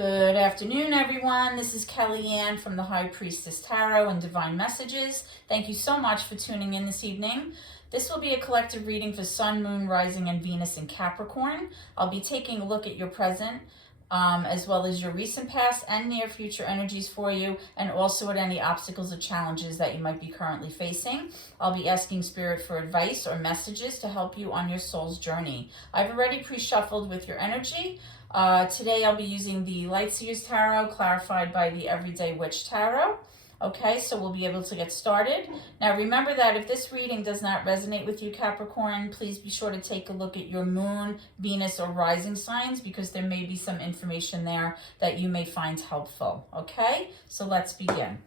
Good afternoon, everyone. This is Kellyanne from the High Priestess Tarot and Divine Messages. Thank you so much for tuning in this evening. This will be a collective reading for Sun, Moon, Rising, and Venus in Capricorn. I'll be taking a look at your present, as well as your recent past and near future energies for you, and also at any obstacles or challenges that you might be currently facing. I'll be asking Spirit for advice or messages to help you on your soul's journey. I've already pre-shuffled with your energy. Today I'll be using the Lightseers Tarot, clarified by the Everyday Witch Tarot. Okay, so we'll be able to get started. Now remember that if this reading does not resonate with you, Capricorn, please be sure to take a look at your Moon, Venus, or Rising signs, because there may be some information there that you may find helpful. Okay, so let's begin.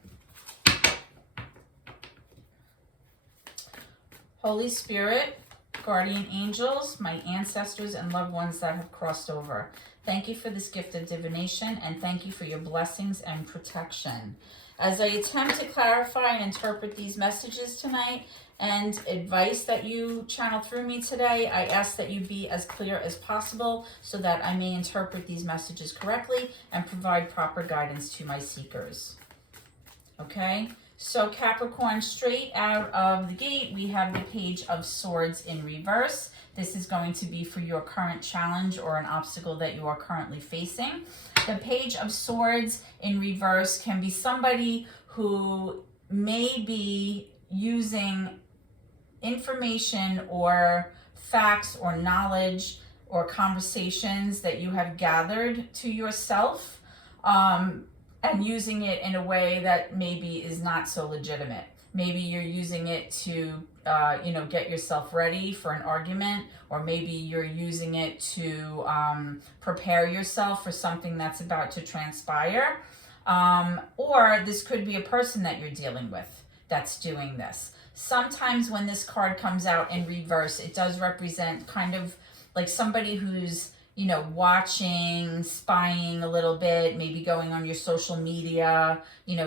Holy Spirit, guardian angels, my ancestors and loved ones that have crossed over, thank you for this gift of divination, and thank you for your blessings and protection. As I attempt to clarify and interpret these messages tonight and advice that you channel through me today, I ask that you be as clear as possible so that I may interpret these messages correctly and provide proper guidance to my seekers. Okay? So Capricorn, straight out of the gate, we have the Page of Swords in reverse. This is going to be for your current challenge or an obstacle that you are currently facing. The Page of Swords in reverse can be somebody who may be using information or facts or knowledge or conversations that you have gathered to yourself, and using it in a way that maybe is not so legitimate. Maybe you're using it to, get yourself ready for an argument, or maybe you're using it to prepare yourself for something that's about to transpire. Or this could be a person that you're dealing with that's doing this. Sometimes when this card comes out in reverse, it does represent kind of like somebody who's watching, spying a little bit, maybe going on your social media,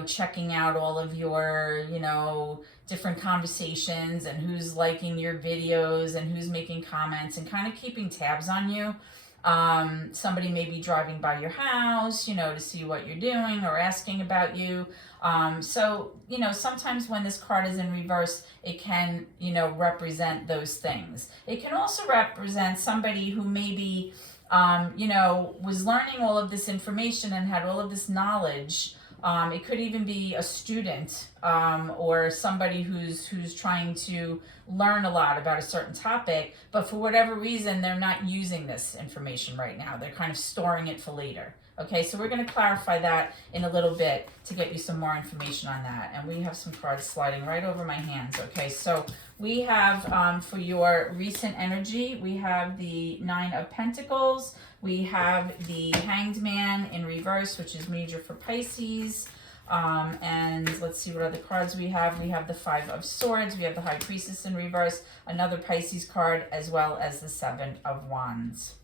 checking out all of your, different conversations and who's liking your videos and who's making comments and kind of keeping tabs on you. Somebody may be driving by your house, to see what you're doing or asking about you. So, sometimes when this card is in reverse, it can, represent those things. It can also represent somebody who maybe, was learning all of this information and had all of this knowledge. It could even be a student, or somebody who's trying to learn a lot about a certain topic, but for whatever reason, they're not using this information right now. They're kind of storing it for later. Okay, so we're going to clarify that in a little bit to get you some more information on that. And we have some cards sliding right over my hands. Okay, so we have, for your recent energy, we have the Nine of Pentacles. We have the Hanged Man in reverse, which is major for Pisces. And let's see what other cards we have. We have the Five of Swords. We have the High Priestess in reverse, another Pisces card, as well as the Seven of Wands.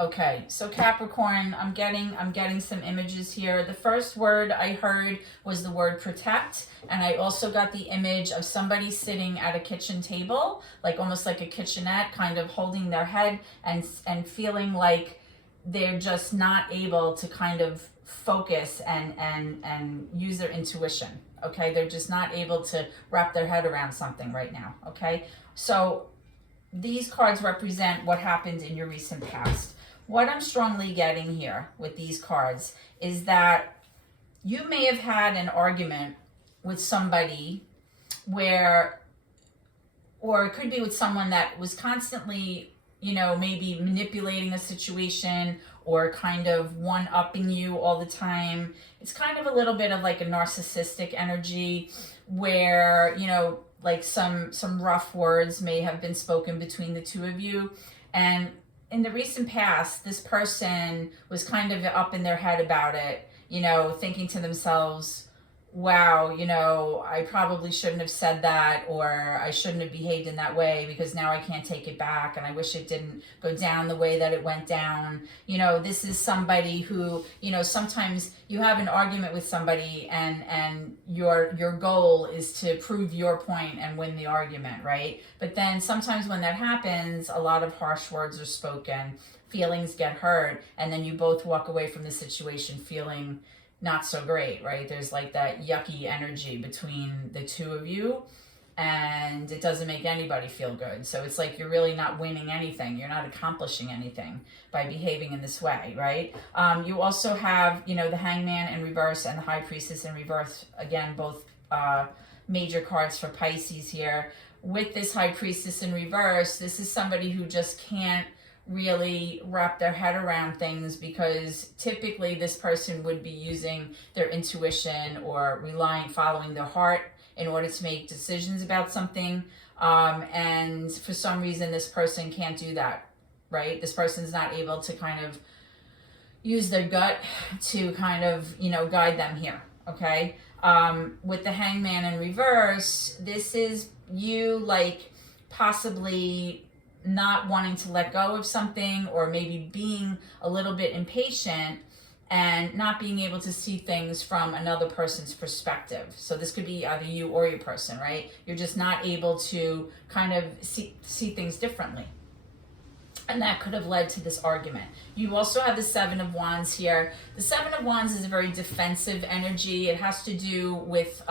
Okay, so Capricorn, I'm getting some images here. The first word I heard was the word protect, and I also got the image of somebody sitting at a kitchen table, like almost like a kitchenette, kind of holding their head and feeling like they're just not able to kind of focus and use their intuition. Okay, they're just not able to wrap their head around something right now. Okay, so these cards represent what happened in your recent past. What I'm strongly getting here with these cards is that you may have had an argument with somebody or it could be with someone that was constantly, maybe manipulating a situation or kind of one-upping you all the time. It's kind of a little bit of like a narcissistic energy where, like some rough words may have been spoken between the two of you. And in the recent past, this person was kind of up in their head about it, thinking to themselves, wow, you know, I probably shouldn't have said that, or I shouldn't have behaved in that way because now I can't take it back and I wish it didn't go down the way that it went down. You know, this is somebody who, you know, sometimes you have an argument with somebody and your goal is to prove your point and win the argument, right? But then sometimes when that happens, a lot of harsh words are spoken, feelings get hurt, and then you both walk away from the situation feeling not so great, right? There's like that yucky energy between the two of you, and it doesn't make anybody feel good. So it's like you're really not winning anything. You're not accomplishing anything by behaving in this way, right? You also have, you know, the Hangman in reverse and the High Priestess in reverse. Again, both major cards for Pisces here. With this High Priestess in reverse, this is somebody who just can't really wrap their head around things, because typically this person would be using their intuition or following their heart in order to make decisions about something. And for some reason, this person can't do that, right? This person's not able to kind of use their gut to kind of, you know, guide them here, okay? With the Hangman in reverse, this is you like possibly not wanting to let go of something, or maybe being a little bit impatient and not being able to see things from another person's perspective. So this could be either you or your person, right? You're just not able to kind of see things differently. And that could have led to this argument. You also have the Seven of Wands here. The Seven of Wands is a very defensive energy. It has to do with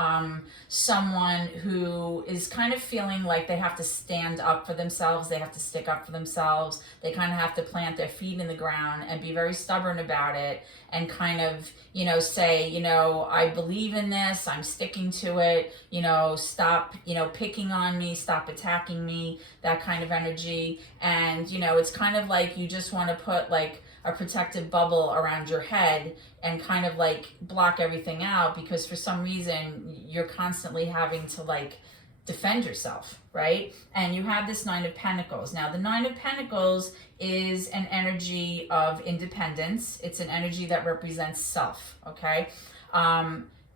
someone who is kind of feeling like they have to stand up for themselves. They have to stick up for themselves. They kind of have to plant their feet in the ground and be very stubborn about it, and kind of, you know, say, you know, I believe in this, I'm sticking to it, you know, stop, you know, picking on me, stop attacking me, that kind of energy. And, you know, it's kind of like you just want to put like a protective bubble around your head and kind of like block everything out, because for some reason you're constantly having to like defend yourself, right? And you have this Nine of Pentacles. Now, the Nine of Pentacles is an energy of independence. It's an energy that represents self, okay?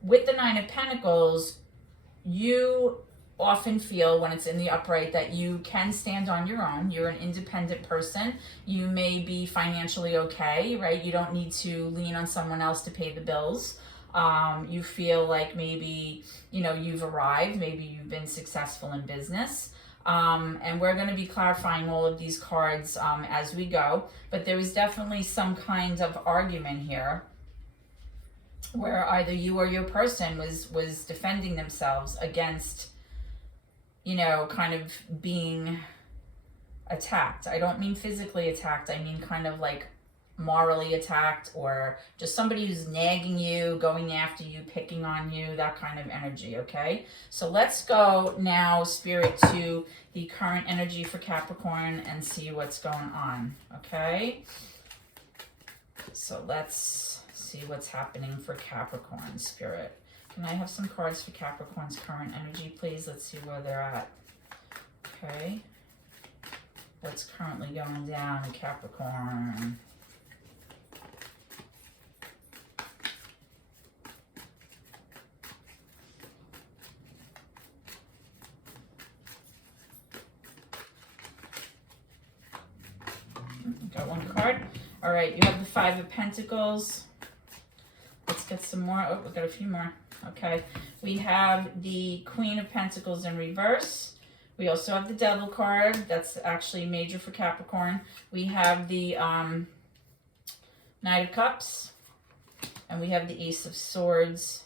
With the Nine of Pentacles, you often feel when it's in the upright that you can stand on your own. You're an independent person. You may be financially okay, right? You don't need to lean on someone else to pay the bills. You feel like maybe, you know, you've arrived, maybe you've been successful in business. And we're going to be clarifying all of these cards as we go. But there is definitely some kind of argument here where either you or your person was defending themselves against, you know, kind of being attacked. I don't mean physically attacked. I mean kind of like morally attacked, or just somebody who's nagging you, going after you, picking on you, that kind of energy, okay? So let's go now, Spirit, to the current energy for Capricorn and see what's going on, okay? So let's see what's happening for Capricorn, Spirit. Can I have some cards for Capricorn's current energy, please? Let's see where they're at. Okay. What's currently going down in Capricorn? Got one card. All right, you have the Five of Pentacles. Let's get some more. Oh, we've got a few more. Okay, we have the Queen of Pentacles in reverse. We also have the Devil card. That's actually major for Capricorn. We have the Knight of Cups. And we have the Ace of Swords.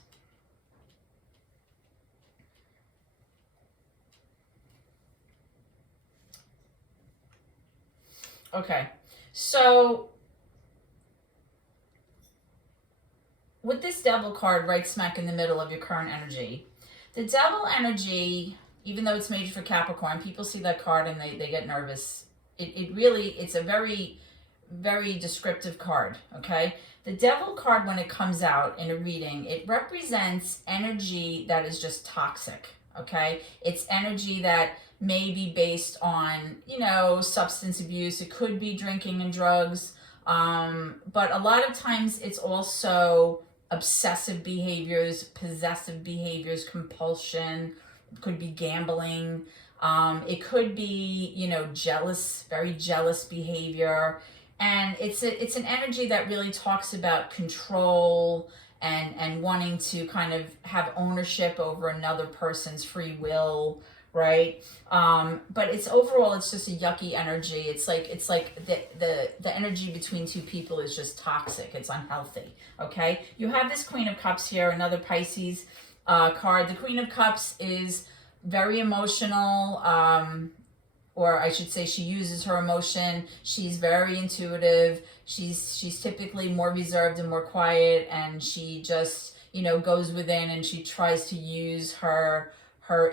Okay, so with this Devil card right smack in the middle of your current energy, the Devil energy, even though it's major for Capricorn, people see that card and they get nervous. It's a very, very descriptive card, okay? The Devil card, when it comes out in a reading, it represents energy that is just toxic, okay? It's energy that may be based on, you know, substance abuse. It could be drinking and drugs. But a lot of times it's also obsessive behaviors, possessive behaviors, compulsion. It could be gambling. It could be, you know, jealous, very jealous behavior. And it's an energy that really talks about control and wanting to kind of have ownership over another person's free will, right? But it's overall, it's just a yucky energy. It's like the energy between two people is just toxic. It's unhealthy. Okay, you have this Queen of Cups here, another Pisces card. The Queen of Cups is very emotional, or I should say she uses her emotion. She's very intuitive. She's typically more reserved and more quiet, and she just, you know, goes within and she tries to use her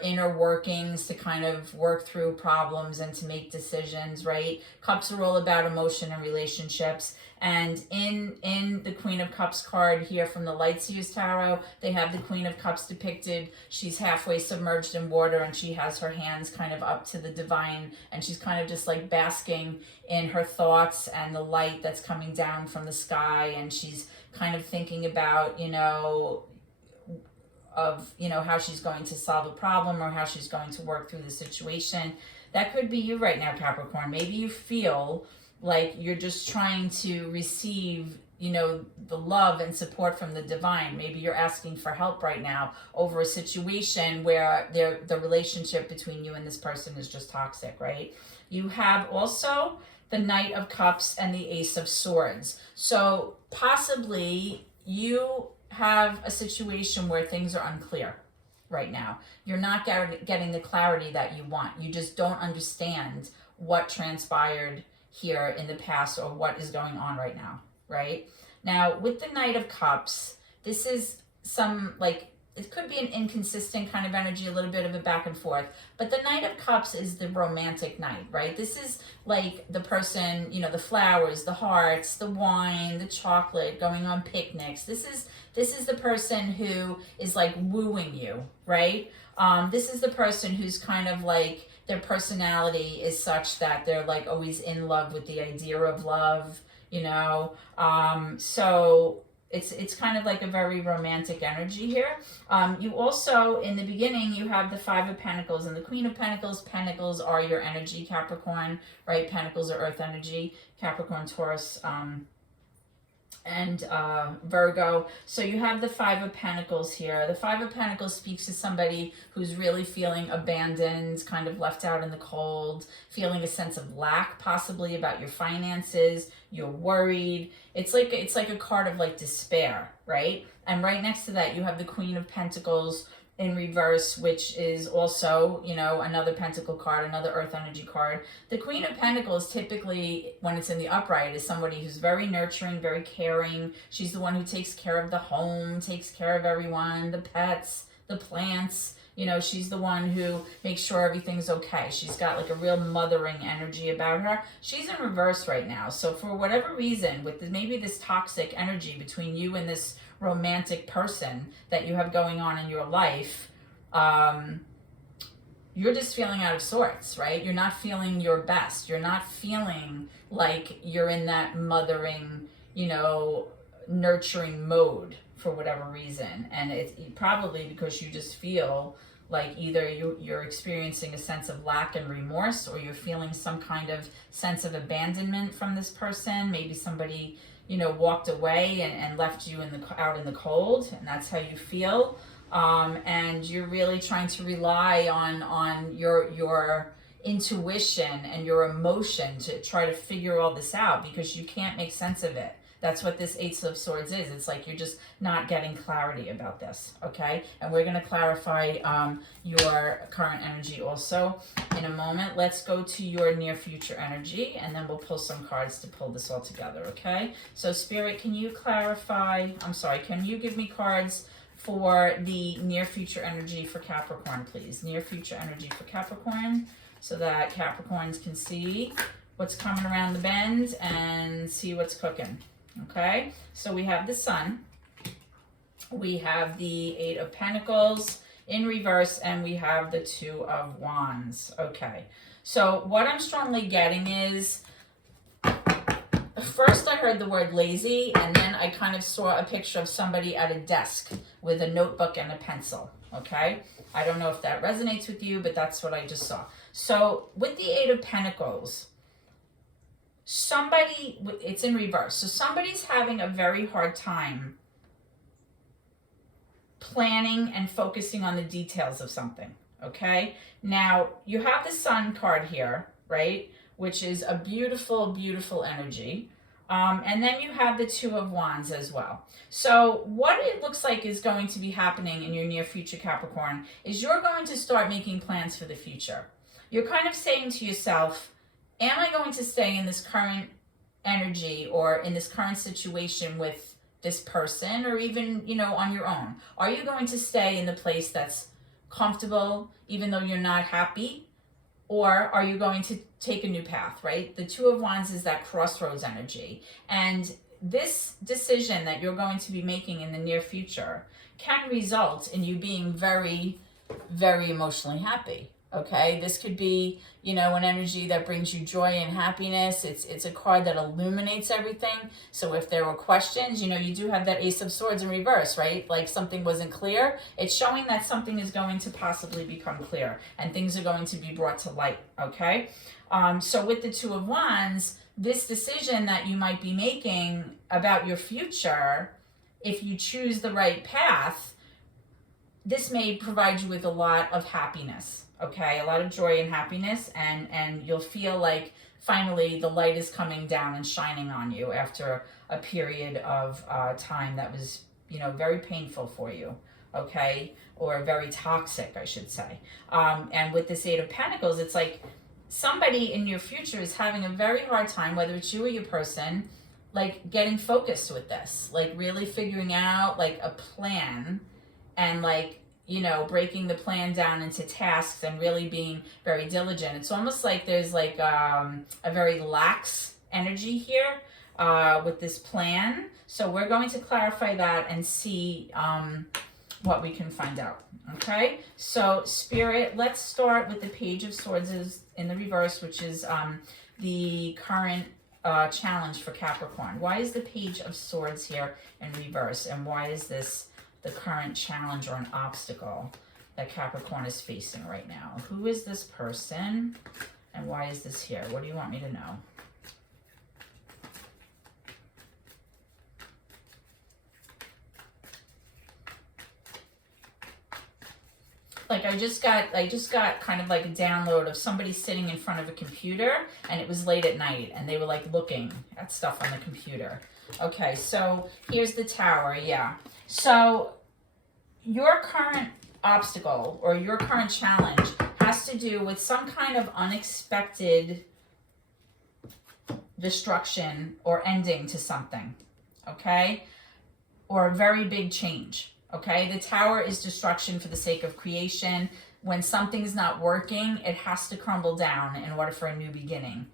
inner workings to kind of work through problems and to make decisions, right? Cups are all about emotion and relationships. And in the Queen of Cups card here from the Lightseers Tarot, they have the Queen of Cups depicted. She's halfway submerged in water and she has her hands kind of up to the divine, and she's kind of just like basking in her thoughts and the light that's coming down from the sky, and she's kind of thinking about, you know, how she's going to solve a problem or how she's going to work through the situation. That could be you right now, Capricorn. Maybe you feel like you're just trying to receive, you know, the love and support from the divine. Maybe you're asking for help right now over a situation where the relationship between you and this person is just toxic, right? You have also the Knight of Cups and the Ace of Swords. So possibly you have a situation where things are unclear right now. You're not getting the clarity that you want. You just don't understand what transpired here in the past or what is going on right now, right? Now, with the Knight of Cups, this is some, like, it could be an inconsistent kind of energy, a little bit of a back and forth. But the Knight of Cups is the romantic knight, right? This is like the person, you know, the flowers, the hearts, the wine, the chocolate, going on picnics. This is the person who is like wooing you, right? This is the person who's kind of like, their personality is such that they're like always in love with the idea of love, you know? So it's kind of like a very romantic energy here. You also, in the beginning, you have the Five of Pentacles and the Queen of Pentacles. Pentacles are your energy, Capricorn, right? Pentacles are earth energy, Capricorn, Taurus, and Virgo. So you have the Five of Pentacles here. The Five of Pentacles speaks to somebody who's really feeling abandoned, kind of left out in the cold, feeling a sense of lack, possibly about your finances. You're worried. It's like a card of like despair, right? And right next to that, you have the Queen of Pentacles in reverse, which is also, you know, another pentacle card, another earth energy card. The Queen of Pentacles typically, when it's in the upright, is somebody who's very nurturing, very caring. She's the one who takes care of the home, takes care of everyone, the pets, the plants. You know, she's the one who makes sure everything's okay. She's got like a real mothering energy about her. She's in reverse right now. So for whatever reason, with maybe this toxic energy between you and this romantic person that you have going on in your life, you're just feeling out of sorts, right? You're not feeling your best. You're not feeling like you're in that mothering, you know, nurturing mode for whatever reason. And it's probably because you just feel like either you're experiencing a sense of lack and remorse, or you're feeling some kind of sense of abandonment from this person. Maybe somebody, you know, walked away and left you out in the cold, and that's how you feel. And you're really trying to rely on your intuition and your emotion to try to figure all this out, because you can't make sense of it. That's what this Ace of Swords is. It's like you're just not getting clarity about this, okay? And we're going to clarify your current energy also in a moment. Let's go to your near future energy, and then we'll pull some cards to pull this all together, okay? So Spirit, can you can you give me cards for the near future energy for Capricorn, please? Near future energy for Capricorn, so that Capricorns can see what's coming around the bend and see what's cooking. Okay, so we have the Sun, we have the Eight of Pentacles in reverse, and we have the Two of Wands. Okay, so what I'm strongly getting is first I heard the word lazy, and then I kind of saw a picture of somebody at a desk with a notebook and a pencil, okay? I don't know if that resonates with you, but that's what I just saw. So with the Eight of Pentacles, somebody, it's in reverse. So somebody's having a very hard time planning and focusing on the details of something, okay? Now, you have the Sun card here, right? Which is a beautiful, beautiful energy. And then you have the Two of Wands as well. So what it looks like is going to be happening in your near future, Capricorn, is you're going to start making plans for the future. You're kind of saying to yourself, am I going to stay in this current energy or in this current situation with this person, or even, you know, on your own? Are you going to stay in the place that's comfortable, even though you're not happy? Or are you going to take a new path, right? The Two of Wands is that crossroads energy. And this decision that you're going to be making in the near future can result in you being very, very emotionally happy, okay? This could be, you know, an energy that brings you joy and happiness. It's a card that illuminates everything. So if there were questions, you know, you do have that Ace of Swords in reverse, right? Like something wasn't clear. It's showing that something is going to possibly become clear and things are going to be brought to light, okay? So with the Two of Wands, this decision that you might be making about your future, if you choose the right path, this may provide you with a lot of happiness, okay? A lot of joy and happiness, and you'll feel like finally the light is coming down and shining on you after a period of time that was, you know, very painful for you, okay? Or very toxic, I should say. And with this Eight of Pentacles, it's like somebody in your future is having a very hard time, whether it's you or your person, like getting focused with this, like really figuring out like a plan and like, you know, breaking the plan down into tasks and really being very diligent. It's almost like there's like a very lax energy here with this plan. So we're going to clarify that and see what we can find out. Okay, so Spirit, let's start with the Page of Swords is in the reverse, which is the current challenge for Capricorn. Why is the Page of Swords here in reverse, and why is this the current challenge or an obstacle that Capricorn is facing right now? Who is this person, and why is this here? What do you want me to know? Like I just got kind of like a download of somebody sitting in front of a computer, and it was late at night and they were like looking at stuff on the computer. Okay, so here's the Tower, yeah. So your current obstacle or your current challenge has to do with some kind of unexpected destruction or ending to something, okay? Or a very big change. Okay, the Tower is destruction for the sake of creation. When something's not working, it has to crumble down in order for a new beginning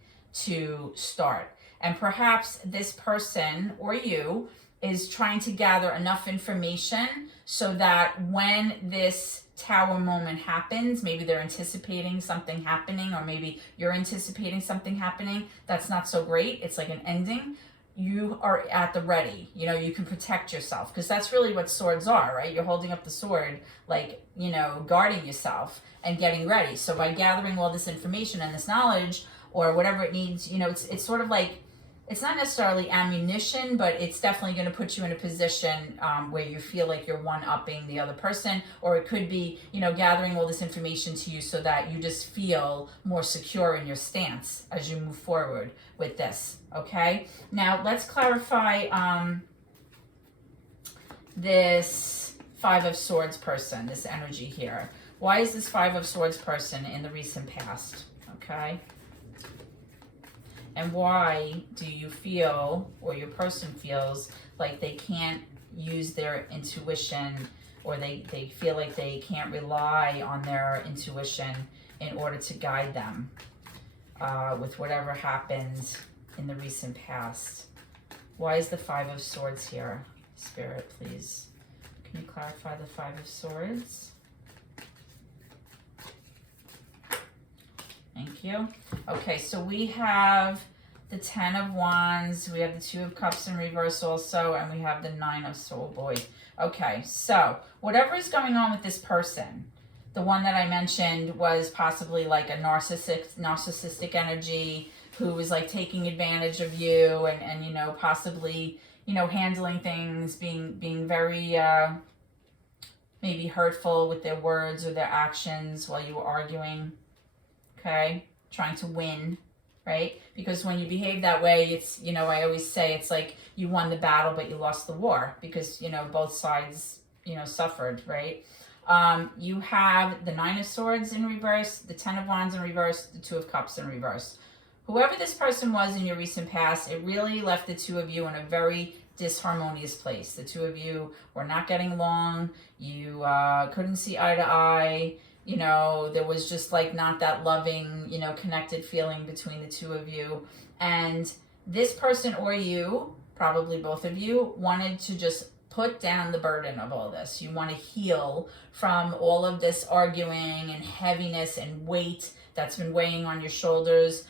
to start. And perhaps this person or you is trying to gather enough information so that when this Tower moment happens, maybe they're anticipating something happening, or maybe you're anticipating something happening that's not so great. It's like an ending. You are at the ready, you know, you can protect yourself, because that's really what swords are, right? You're holding up the sword, like, you know, guarding yourself and getting ready. So by gathering all this information and this knowledge or whatever it needs, you know, it's sort of like, it's not necessarily ammunition, but it's definitely going to put you in a position where you feel like you're one-upping the other person, or it could be, you know, gathering all this information to you so that you just feel more secure in your stance as you move forward with this, okay? Now, let's clarify this Five of Swords person, this energy here. Why is this Five of Swords person in the recent past, okay? And why do you feel, or your person feels, like they can't use their intuition, or they feel like they can't rely on their intuition in order to guide them with whatever happened in the recent past? Why is the Five of Swords here? Spirit, please. Can you clarify the Five of Swords? Thank you. Okay, so we have the 10 of Wands, we have the 2 of Cups in reverse also, and we have the 9 of Soul Boy. Okay, so whatever is going on with this person, the one that I mentioned was possibly like a narcissistic energy who was like taking advantage of you and you know, possibly, you know, handling things, being very maybe hurtful with their words or their actions while you were arguing, okay? Trying to win, right? Because when you behave that way, it's, you know, I always say it's like you won the battle, but you lost the war because, you know, both sides, you know, suffered, right? You have the 9 of Swords in reverse, the 10 of Wands in reverse, the 2 of Cups in reverse. Whoever this person was in your recent past, it really left the two of you in a very disharmonious place. The two of you were not getting along. You couldn't see eye to eye. You know, there was just like not that loving, you know, connected feeling between the two of you. And this person or you, probably both of you, wanted to just put down the burden of all this. You want to heal from all of this arguing and heaviness and weight that's been weighing on your shoulders.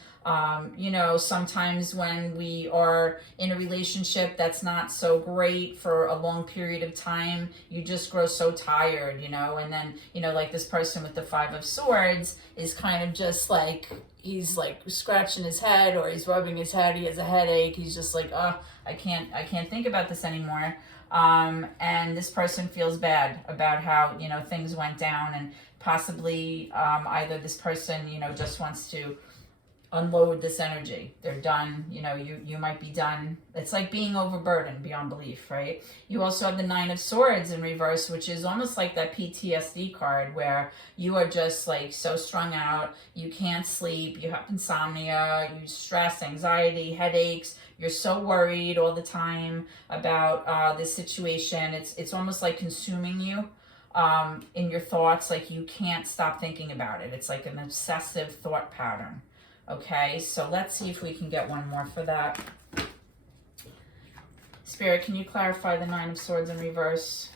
You know, sometimes when we are in a relationship that's not so great for a long period of time, you just grow so tired, you know, and then, you know, like this person with the 5 of Swords is kind of just like, he's like scratching his head or he's rubbing his head, he has a headache, he's just like, oh, I can't think about this anymore. And this person feels bad about how, you know, things went down, and possibly either this person, you know, just wants to unload this energy. They're done, you know, you might be done. It's like being overburdened beyond belief, right? You also have the 9 of Swords in reverse, which is almost like that PTSD card where you are just like so strung out, you can't sleep, you have insomnia, you stress, anxiety, headaches, you're so worried all the time about this situation. It's almost like consuming you in your thoughts, like you can't stop thinking about it. It's like an obsessive thought pattern. Okay, so let's see if we can get one more for that. Spirit, can you clarify the 9 of Swords in reverse?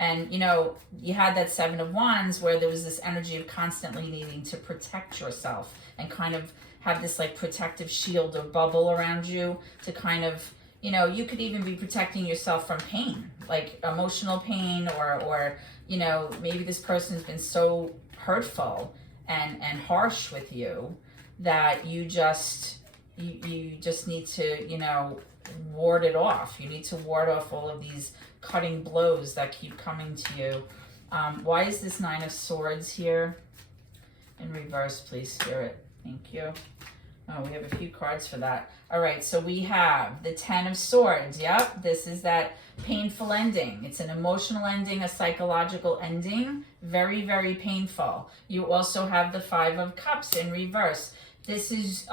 And, you know, you had that 7 of Wands where there was this energy of constantly needing to protect yourself and kind of have this like protective shield or bubble around you to kind of, you know, you could even be protecting yourself from pain, like emotional pain, or you know, maybe this person's been so hurtful and harsh with you that you just need to, you know, ward it off. You need to ward off all of these cutting blows that keep coming to you. Why is this 9 of Swords here in reverse, please, Spirit? Thank you. Oh, we have a few cards for that. All right, so we have the 10 of Swords. Yep, this is that painful ending. It's an emotional ending, a psychological ending. Very, very painful. You also have the 5 of Cups in reverse. This is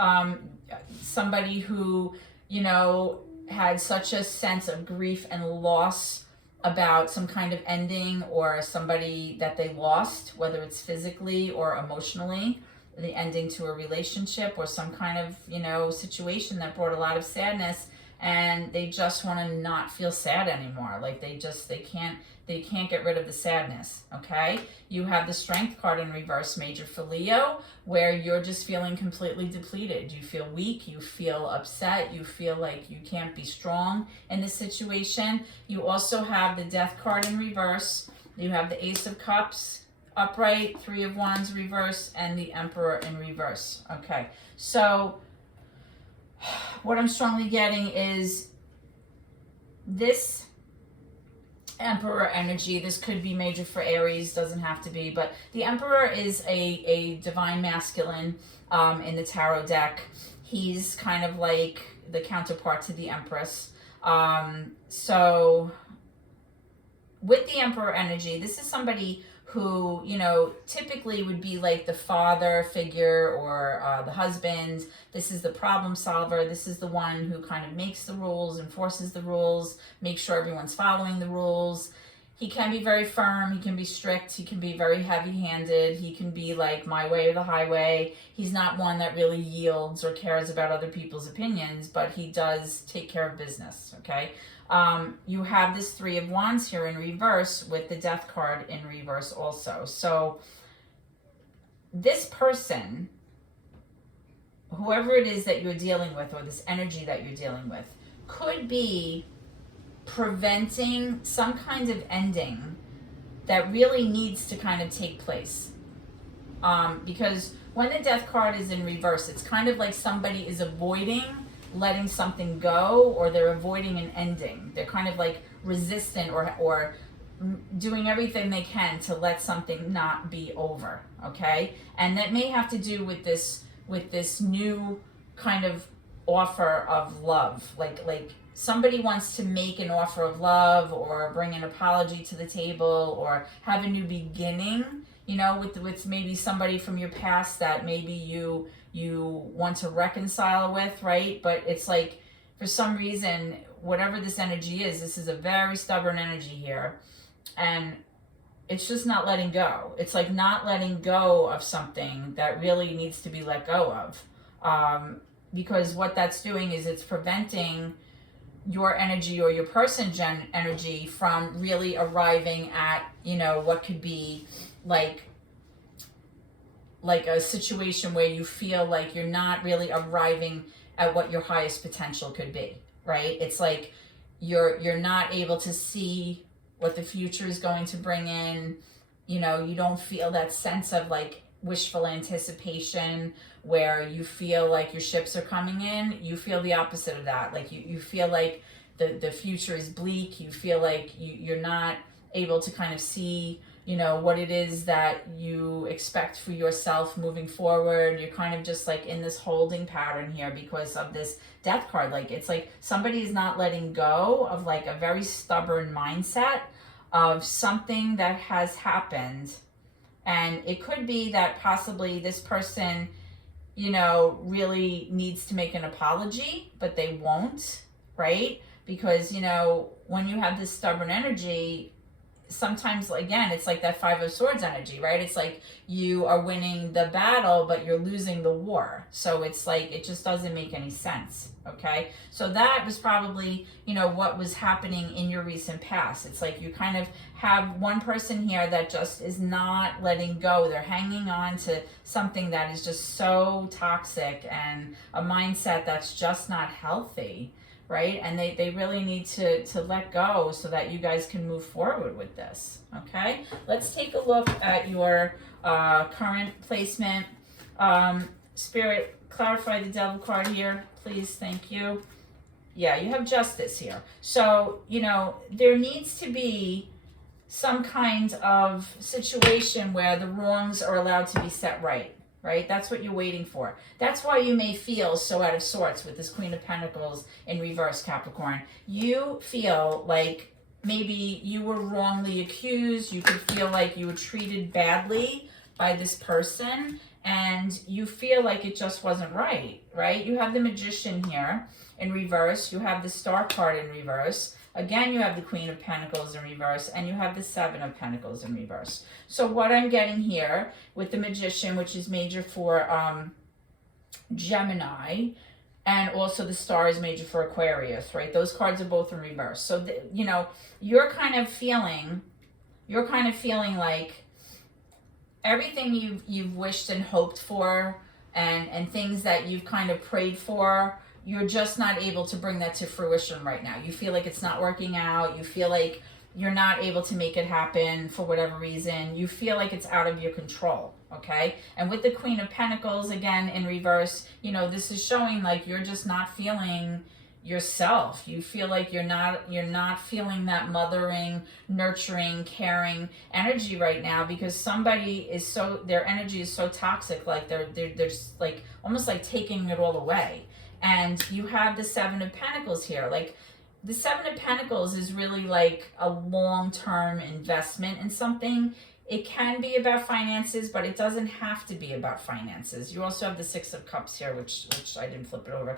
somebody who, you know, had such a sense of grief and loss about some kind of ending or somebody that they lost, whether it's physically or emotionally, the ending to a relationship or some kind of, you know, situation that brought a lot of sadness, and they just want to not feel sad anymore. Like they can't get rid of the sadness. Okay, you have the Strength card in reverse, major for Leo, where you're just feeling completely depleted. You feel weak, you feel upset, you feel like you can't be strong in this situation. You also have the Death card in reverse. You have the Ace of Cups upright, 3 of Wands reverse, and the Emperor in reverse. Okay, so what I'm strongly getting is this Emperor energy. This could be major for Aries, doesn't have to be, but the Emperor is a divine masculine in the tarot deck. He's kind of like the counterpart to the Empress. So with the Emperor energy, this is somebody who, you know, typically would be like the father figure or the husband. This is the problem solver. This is the one who kind of makes the rules, enforces the rules, makes sure everyone's following the rules. He can be very firm. He can be strict. He can be very heavy-handed. He can be like my way or the highway. He's not one that really yields or cares about other people's opinions, but he does take care of business, okay? You have this 3 of Wands here in reverse with the Death card in reverse also. So this person whoever it is that you're dealing with, or this energy that you're dealing with, could be preventing some kind of ending that really needs to kind of take place. Because when the death card is in reverse, it's kind of like somebody is avoiding letting something go, or they're avoiding an ending. They're kind of like resistant, or doing everything they can to let something not be over, okay? And that may have to do with this new kind of offer of love. Like somebody wants to make an offer of love, or bring an apology to the table, or have a new beginning, you know, with maybe somebody from your past that maybe you want to reconcile with, right? But it's like, for some reason, whatever this energy is, this is a very stubborn energy here, and it's just not letting go. It's like not letting go of something that really needs to be let go of, because what that's doing is it's preventing your energy, or your person's energy, from really arriving at, you know, what could be like a situation where you feel like you're not really arriving at what your highest potential could be, right? It's like you're not able to see what the future is going to bring in. You know, you don't feel that sense of like wishful anticipation where you feel like your ships are coming in. You feel the opposite of that. Like you feel like the future is bleak. You feel like you're not able to kind of see, you know, what it is that you expect for yourself moving forward. You're kind of just like in this holding pattern here because of this death card. Like it's like somebody is not letting go of like a very stubborn mindset of something that has happened. And it could be that possibly this person, you know, really needs to make an apology, but they won't, right? Because, you know, when you have this stubborn energy, sometimes, again, it's like that Five of Swords energy, right? It's like you are winning the battle, but you're losing the war. So it's like, it just doesn't make any sense, okay? So that was probably, you know, what was happening in your recent past. It's like you kind of have one person here that just is not letting go. They're hanging on to something that is just so toxic and a mindset that's just not healthy, right? And they really need to let go so that you guys can move forward with this, okay? Let's take a look at your current placement. Spirit, clarify the Devil card here, please. Thank you. Yeah, you have Justice here. So, you know, there needs to be some kind of situation where the wrongs are allowed to be set right. Right? That's what you're waiting for. That's why you may feel so out of sorts with this Queen of Pentacles in reverse, Capricorn. You feel like maybe you were wrongly accused. You could feel like you were treated badly by this person, and you feel like it just wasn't right, right? You have the Magician here in reverse. You have the Star card in reverse. Again, you have the Queen of Pentacles in reverse, and you have the Seven of Pentacles in reverse. So what I'm getting here with the Magician, which is major for Gemini, and also the Star is major for Aquarius, right? Those cards are both in reverse. So, you know, you're kind of feeling like everything you've wished and hoped for, and things that you've kind of prayed for, you're just not able to bring that to fruition right now. You feel like it's not working out. You feel like you're not able to make it happen for whatever reason. You feel like it's out of your control, okay? And with the Queen of Pentacles, again, in reverse, you know, this is showing like you're just not feeling yourself. You feel like you're not feeling that mothering, nurturing, caring energy right now, because somebody is their energy is so toxic, like they're just like almost like taking it all away. And you have the Seven of Pentacles here. Like the Seven of Pentacles is really like a long-term investment in something. It can be about finances, but it doesn't have to be about finances. You also have the Six of Cups here, which I didn't flip it over.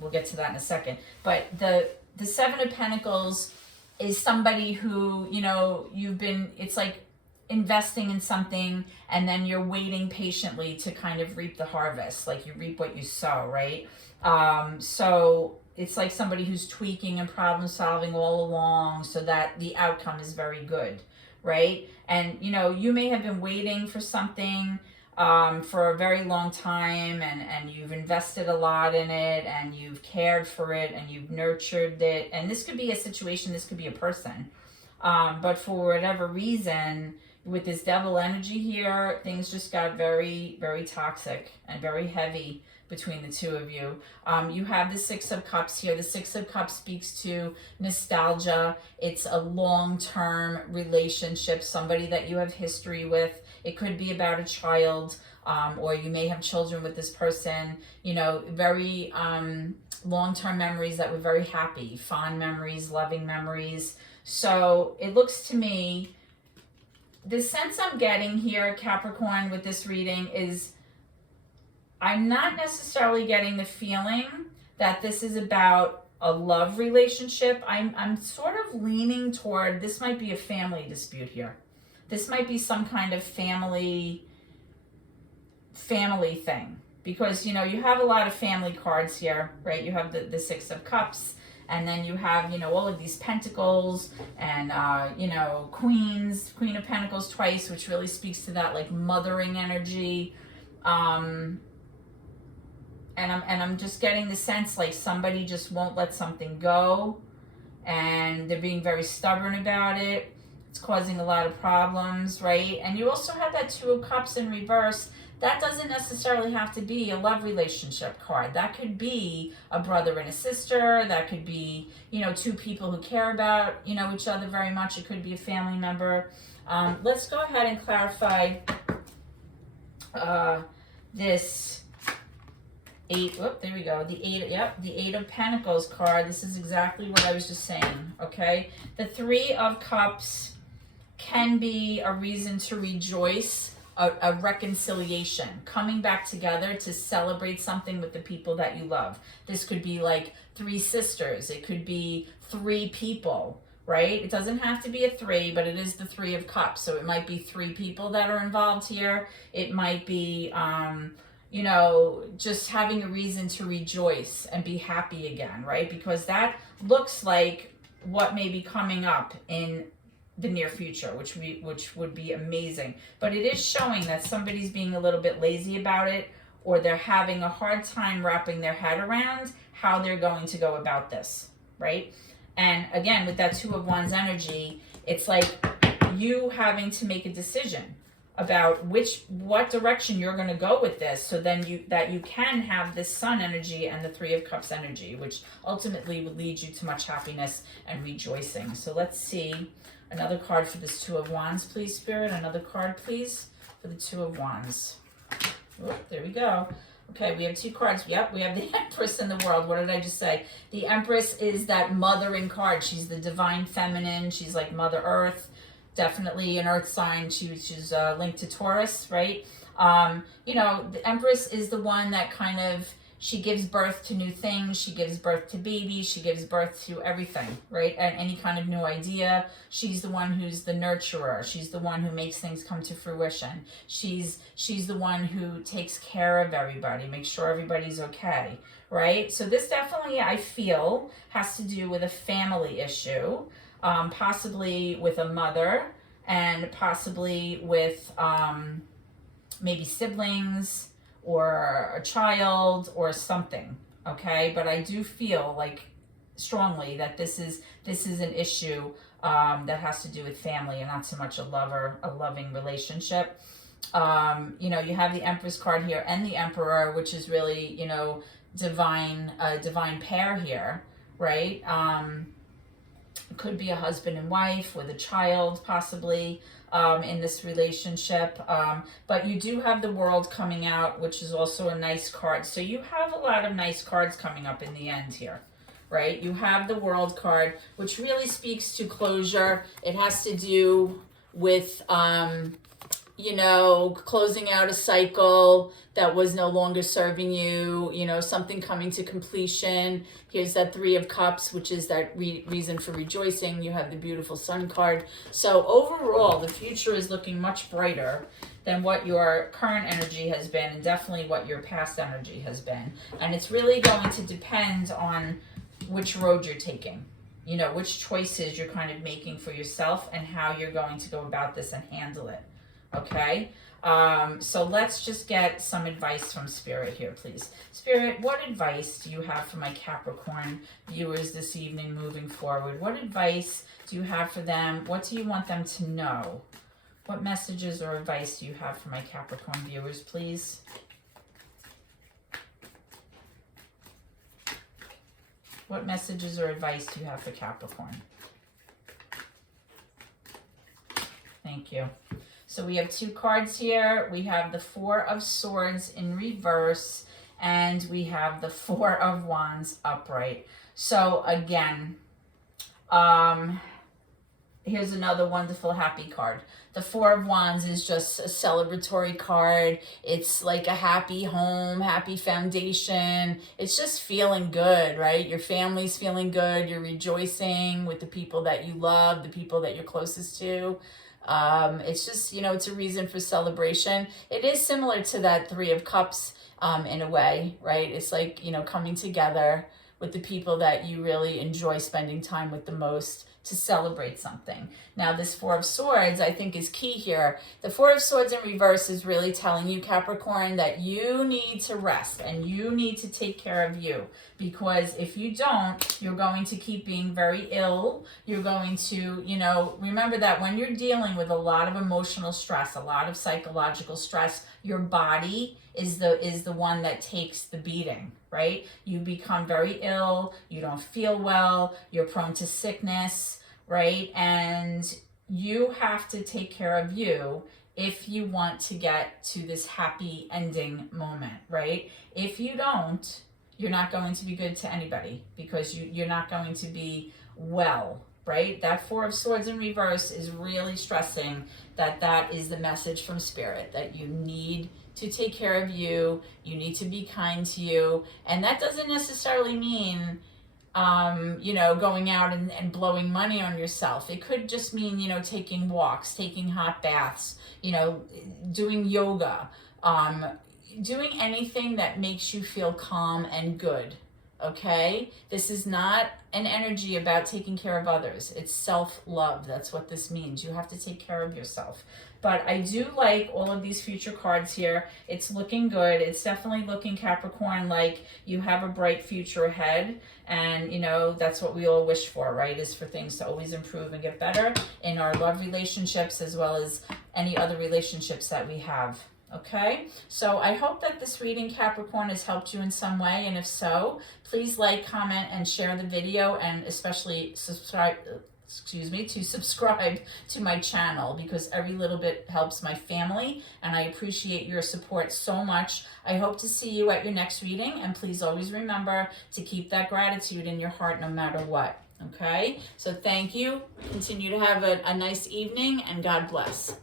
We'll get to that in a second. But the Seven of Pentacles is somebody who, you know, it's like investing in something, and then you're waiting patiently to kind of reap the harvest. Like you reap what you sow, right? So it's like somebody who's tweaking and problem solving all along so that the outcome is very good, right? And, you know, you may have been waiting for something for a very long time, and you've invested a lot in it, and you've cared for it, and you've nurtured it. And this could be a situation, this could be a person. But for whatever reason, with this devil energy here, things just got very, very toxic and very heavy between the two of you. You have the Six of Cups here. The Six of Cups speaks to nostalgia. It's a long-term relationship, somebody that you have history with. It could be about a child, or you may have children with this person. You know, very long-term memories that were very happy, fond memories, loving memories. So it looks to me, the sense I'm getting here, Capricorn, with this reading is, I'm not necessarily getting the feeling that this is about a love relationship. I'm sort of leaning toward, this might be a family dispute here. This might be some kind of family thing. Because, you know, you have a lot of family cards here, right? You have the Six of Cups, and then you have, you know, all of these pentacles, and, you know, Queen of Pentacles twice, which really speaks to that, like, mothering energy. And I'm just getting the sense like somebody just won't let something go, and they're being very stubborn about it. It's causing a lot of problems, right? And you also have that Two of Cups in reverse. That doesn't necessarily have to be a love relationship card. That could be a brother and a sister. That could be, you know, two people who care about, you know, each other very much. It could be a family member. Let's go ahead and clarify this eight. Whoop, there we go. The eight. Yep, the Eight of Pentacles card. This is exactly what I was just saying. Okay, the Three of Cups can be a reason to rejoice, a reconciliation, coming back together to celebrate something with the people that you love. This could be like three sisters. It could be three people, right? It doesn't have to be a three, but it is the Three of Cups. So it might be three people that are involved here. It might be, you know, just having a reason to rejoice and be happy again, right? Because that looks like what may be coming up in the near future, which would be amazing. But it is showing that somebody's being a little bit lazy about it, or they're having a hard time wrapping their head around how they're going to go about this, right? And again, with that Two of Wands energy, it's like you having to make a decision about what direction you're going to go with this, so then you can have this Sun energy and the Three of Cups energy, which ultimately would lead you to much happiness and rejoicing. So let's see another card for this Two of Wands, please, Spirit. Another card, please, for the Two of Wands. Oh, there we go. Okay, we have two cards. Yep, we have the Empress in the World. What did I just say? The Empress is that mothering card. She's the divine feminine. She's like Mother Earth. Definitely an earth sign. She's linked to Taurus, right? You know, the Empress is the one that kind of, she gives birth to new things. She gives birth to babies. She gives birth to everything, right? And any kind of new idea. She's the one who's the nurturer. She's the one who makes things come to fruition. She's the one who takes care of everybody, makes sure everybody's okay, right? So this definitely, I feel, has to do with a family issue. Possibly with a mother, and possibly with maybe siblings or a child or something, okay? But I do feel like strongly that this is an issue that has to do with family and not so much a loving relationship. You know, you have the Empress card here and the Emperor, which is really, you know, divine pair here, right? It could be a husband and wife with a child, possibly, in this relationship. But you do have the World coming out, which is also a nice card. So you have a lot of nice cards coming up in the end here, right? You have the World card, which really speaks to closure. It has to do with, you know, closing out a cycle that was no longer serving you, you know, something coming to completion. Here's that Three of Cups, which is that reason for rejoicing. You have the beautiful Sun card. So overall, the future is looking much brighter than what your current energy has been, and definitely what your past energy has been. And it's really going to depend on which road you're taking, you know, which choices you're kind of making for yourself and how you're going to go about this and handle it. okay? So let's just get some advice from Spirit here, please. Spirit, what advice do you have for my Capricorn viewers this evening moving forward? What advice do you have for them? What do you want them to know? What messages or advice do you have for my Capricorn viewers, please? What messages or advice do you have for Capricorn? Thank you. So we have 2 cards here. We have the 4 of Swords in reverse, and we have the 4 of Wands upright. So again, here's another wonderful happy card. The 4 of Wands is just a celebratory card. It's like a happy home, happy foundation. It's just feeling good, right? Your family's feeling good. You're rejoicing with the people that you love, the people that you're closest to. It's just, you know, it's a reason for celebration. It is similar to that 3 of Cups in a way, right? It's like, you know, coming together with the people that you really enjoy spending time with the most to celebrate something. Now, this 4 of Swords, I think, is key here. The 4 of Swords in reverse is really telling you, Capricorn, that you need to rest and you need to take care of you. Because if you don't, you're going to keep being very ill. You're going to, you know, remember that when you're dealing with a lot of emotional stress, a lot of psychological stress, your body is the one that takes the beating, right? You become very ill, you don't feel well, you're prone to sickness, right? And you have to take care of you if you want to get to this happy ending moment, right? If you don't, you're not going to be good to anybody because you're not going to be well, right? That 4 of Swords in reverse is really stressing that is the message from Spirit, that you need to take care of you, you need to be kind to you, and that doesn't necessarily mean, you know, going out and blowing money on yourself. It could just mean, you know, taking walks, taking hot baths, you know, doing yoga, doing anything that makes you feel calm and good, okay? This is not an energy about taking care of others. It's self-love. That's what this means. You have to take care of yourself. But I do like all of these future cards here. It's looking good. It's definitely looking, Capricorn, like you have a bright future ahead. And, you know, that's what we all wish for, right? Is for things to always improve and get better in our love relationships as well as any other relationships that we have. Okay, so I hope that this reading, Capricorn, has helped you in some way, and if so, please like, comment, and share the video, and especially subscribe to my channel, because every little bit helps my family, and I appreciate your support so much. I hope to see you at your next reading, and please always remember to keep that gratitude in your heart no matter what. Okay, so thank you. Continue to have a nice evening, and God bless.